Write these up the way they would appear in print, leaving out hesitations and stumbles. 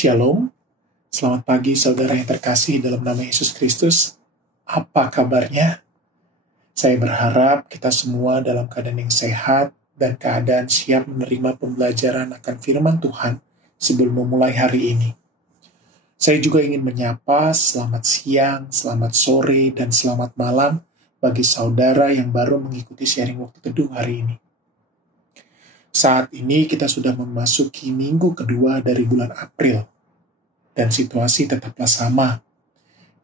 Shalom, selamat pagi saudara yang terkasih dalam nama Yesus Kristus. Apa kabarnya? Saya berharap kita semua dalam keadaan yang sehat dan keadaan siap menerima pembelajaran akan firman Tuhan sebelum memulai hari ini. Saya juga ingin menyapa selamat siang, selamat sore, dan selamat malam bagi saudara yang baru mengikuti sharing waktu teduh hari ini. Saat ini kita sudah memasuki minggu kedua dari bulan April, dan situasi tetaplah sama,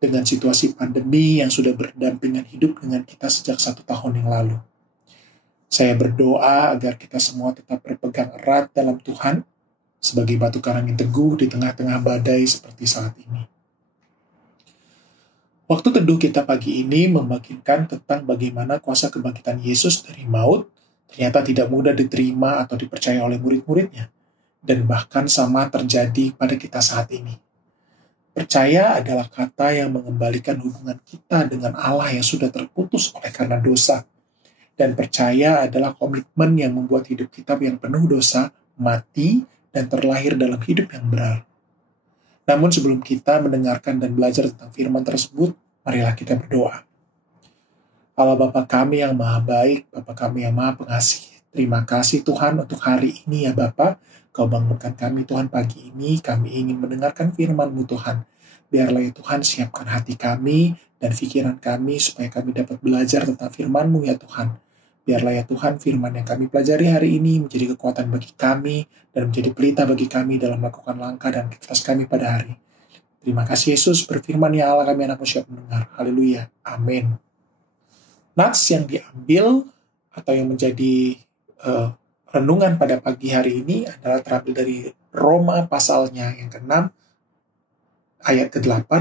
dengan situasi pandemi yang sudah berdampingan hidup dengan kita sejak 1 tahun yang lalu. Saya berdoa agar kita semua tetap berpegang erat dalam Tuhan, sebagai batu karang yang teguh di tengah-tengah badai seperti saat ini. Waktu teduh kita pagi ini membangkitkan tentang bagaimana kuasa kebangkitan Yesus dari maut ternyata tidak mudah diterima atau dipercaya oleh murid-muridnya, dan bahkan sama terjadi pada kita saat ini. Percaya adalah kata yang mengembalikan hubungan kita dengan Allah yang sudah terputus oleh karena dosa, dan percaya adalah komitmen yang membuat hidup kita yang penuh dosa mati dan terlahir dalam hidup yang benar. Namun sebelum kita mendengarkan dan belajar tentang firman tersebut, marilah kita berdoa. Allah Bapa kami yang maha baik, Bapa kami yang maha pengasih. Terima kasih Tuhan untuk hari ini ya Bapa. Kau bangunkan kami Tuhan pagi ini, kami ingin mendengarkan firman-Mu Tuhan. Biarlah ya Tuhan siapkan hati kami dan pikiran kami supaya kami dapat belajar tentang firman-Mu ya Tuhan. Biarlah ya Tuhan firman yang kami pelajari hari ini menjadi kekuatan bagi kami dan menjadi pelita bagi kami dalam melakukan langkah dan aktivitas kami pada hari. Terima kasih Yesus, berfirman ya Allah kami anak-Mu siap mendengar. Haleluya, amin. Nats yang diambil atau yang menjadi renungan pada pagi hari ini adalah terambil dari Roma pasalnya yang ke-6 ayat ke-8,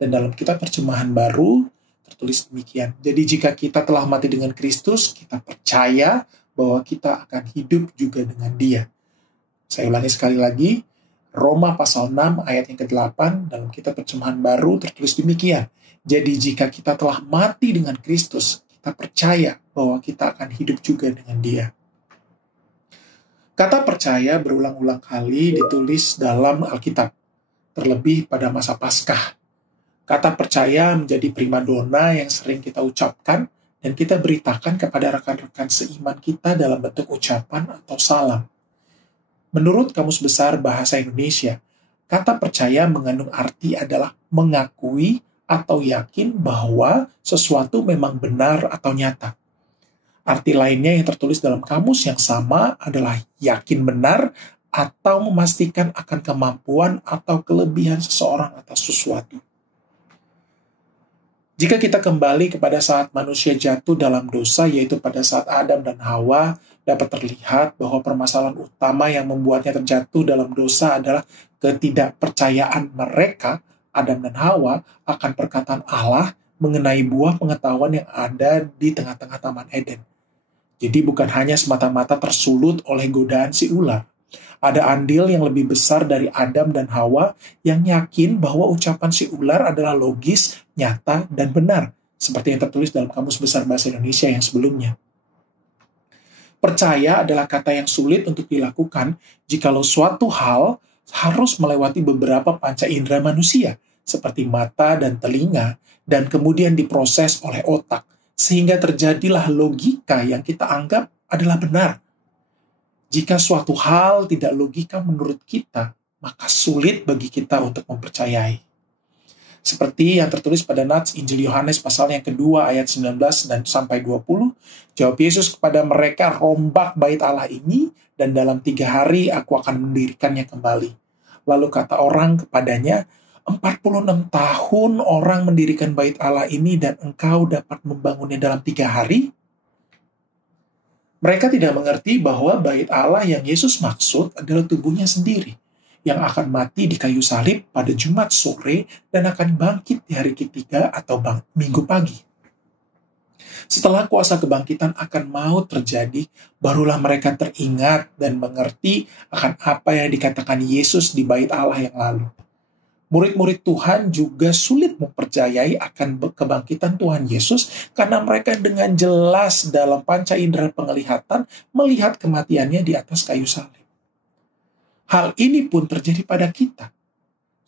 dan dalam kitab terjemahan baru tertulis demikian. Jadi jika kita telah mati dengan Kristus, kita percaya bahwa kita akan hidup juga dengan Dia. Saya ulangi sekali lagi, Roma pasal 6 ayat yang ke-8 dalam kitab terjemahan baru tertulis demikian. Jadi jika kita telah mati dengan Kristus, kita percaya bahwa kita akan hidup juga dengan Dia. Kata percaya berulang-ulang kali ditulis dalam Alkitab, terlebih pada masa Paskah. Kata percaya menjadi primadona yang sering kita ucapkan dan kita beritakan kepada rekan-rekan seiman kita dalam bentuk ucapan atau salam. Menurut Kamus Besar Bahasa Indonesia, kata percaya mengandung arti adalah mengakui atau yakin bahwa sesuatu memang benar atau nyata. Arti lainnya yang tertulis dalam kamus yang sama adalah yakin benar atau memastikan akan kemampuan atau kelebihan seseorang atas sesuatu. Jika kita kembali kepada saat manusia jatuh dalam dosa, yaitu pada saat Adam dan Hawa, dapat terlihat bahwa permasalahan utama yang membuatnya terjatuh dalam dosa adalah ketidakpercayaan mereka, Adam dan Hawa, akan perkataan Allah mengenai buah pengetahuan yang ada di tengah-tengah Taman Eden. Jadi bukan hanya semata-mata tersulut oleh godaan si ular. Ada andil yang lebih besar dari Adam dan Hawa yang yakin bahwa ucapan si ular adalah logis, nyata, dan benar, seperti yang tertulis dalam Kamus Besar Bahasa Indonesia yang sebelumnya. Percaya adalah kata yang sulit untuk dilakukan jikalau suatu hal harus melewati beberapa panca indera manusia, seperti mata dan telinga, dan kemudian diproses oleh otak, sehingga terjadilah logika yang kita anggap adalah benar. Jika suatu hal tidak logika menurut kita, maka sulit bagi kita untuk mempercayai. Seperti yang tertulis pada Nats Injil Yohanes pasal yang kedua ayat 19 dan sampai 20, jawab Yesus kepada mereka, rombak bait Allah ini, dan dalam 3 hari aku akan mendirikannya kembali. Lalu kata orang kepadanya, 46 tahun orang mendirikan bait Allah ini dan engkau dapat membangunnya dalam 3 hari? Mereka tidak mengerti bahwa bait Allah yang Yesus maksud adalah tubuhnya sendiri, yang akan mati di kayu salib pada Jumat sore dan akan bangkit di hari ketiga atau Minggu pagi. Setelah kuasa kebangkitan akan mau terjadi, barulah mereka teringat dan mengerti akan apa yang dikatakan Yesus di bait Allah yang lalu. Murid-murid Tuhan juga sulit mempercayai akan kebangkitan Tuhan Yesus karena mereka dengan jelas dalam panca indera penglihatan melihat kematiannya di atas kayu salib. Hal ini pun terjadi pada kita.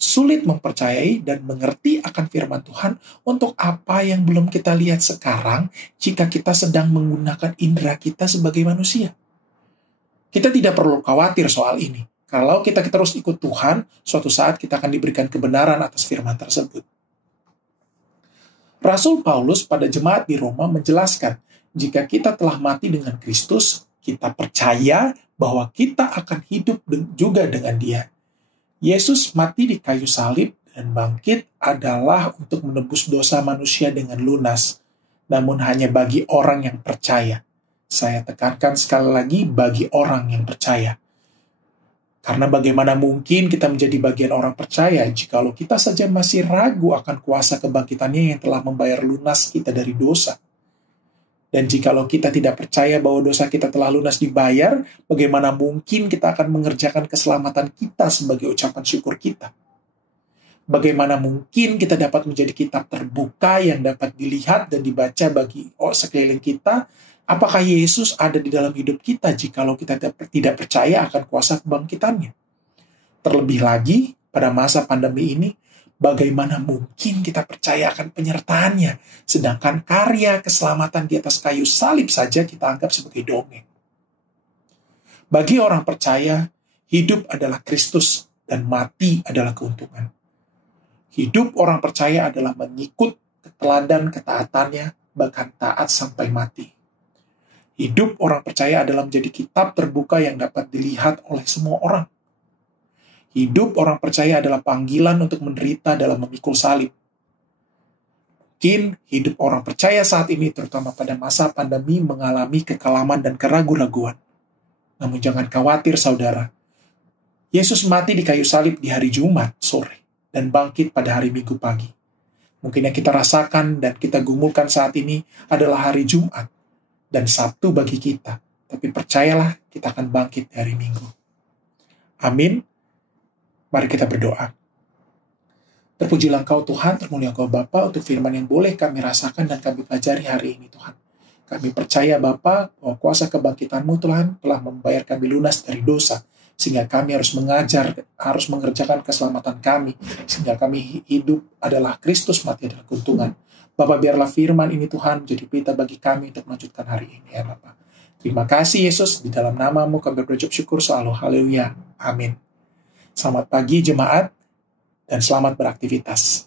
sulit mempercayai dan mengerti akan firman Tuhan untuk apa yang belum kita lihat sekarang jika kita sedang menggunakan indera kita sebagai manusia. Kita tidak perlu khawatir soal ini. Kalau kita terus ikut Tuhan, suatu saat kita akan diberikan kebenaran atas firman tersebut. Rasul Paulus pada jemaat di Roma menjelaskan, jika kita telah mati dengan Kristus, kita percaya bahwa kita akan hidup juga dengan Dia. Yesus mati di kayu salib dan bangkit adalah untuk menebus dosa manusia dengan lunas, namun hanya bagi orang yang percaya. Saya tekankan sekali lagi, bagi orang yang percaya. Karena bagaimana mungkin kita menjadi bagian orang percaya jikalau kita saja masih ragu akan kuasa kebangkitannya yang telah membayar lunas kita dari dosa. Dan jikalau kita tidak percaya bahwa dosa kita telah lunas dibayar, bagaimana mungkin kita akan mengerjakan keselamatan kita sebagai ucapan syukur kita? Bagaimana mungkin kita dapat menjadi kitab terbuka yang dapat dilihat dan dibaca bagi sekeliling kita? Apakah Yesus ada di dalam hidup kita jikalau kita tidak percaya akan kuasa kebangkitannya? Terlebih lagi, pada masa pandemi ini, bagaimana mungkin kita percaya akan penyertaannya, sedangkan karya keselamatan di atas kayu salib saja kita anggap sebagai dongeng. Bagi orang percaya, hidup adalah Kristus dan mati adalah keuntungan. Hidup orang percaya adalah mengikut teladan ketaatannya, bahkan taat sampai mati. Hidup orang percaya adalah menjadi kitab terbuka yang dapat dilihat oleh semua orang. Hidup orang percaya adalah panggilan untuk menderita dalam memikul salib. Mungkin hidup orang percaya saat ini, terutama pada masa pandemi, mengalami kekelaman dan keraguan-raguan. Namun jangan khawatir saudara. Yesus mati di kayu salib di hari Jumat sore dan bangkit pada hari Minggu pagi. Mungkin yang kita rasakan dan kita gumulkan saat ini adalah hari Jumat dan Sabtu bagi kita. Tapi percayalah, kita akan bangkit di hari Minggu. Amin. Mari kita berdoa. Terpujilah Engkau Tuhan, termulia Engkau Bapa untuk firman yang boleh kami rasakan dan kami pelajari hari ini Tuhan. Kami percaya Bapa bahwa kuasa kebangkitan-Mu Tuhan telah membayar kami lunas dari dosa, sehingga kami harus mengerjakan keselamatan kami, sehingga kami hidup adalah Kristus, mati adalah keuntungan. Bapa, biarlah firman ini Tuhan menjadi pita bagi kami untuk melanjutkan hari ini ya Bapa. Terima kasih Yesus, di dalam nama-Mu kami berucap syukur selalu. Haleluya. Amin. Selamat pagi jemaat, dan selamat beraktivitas.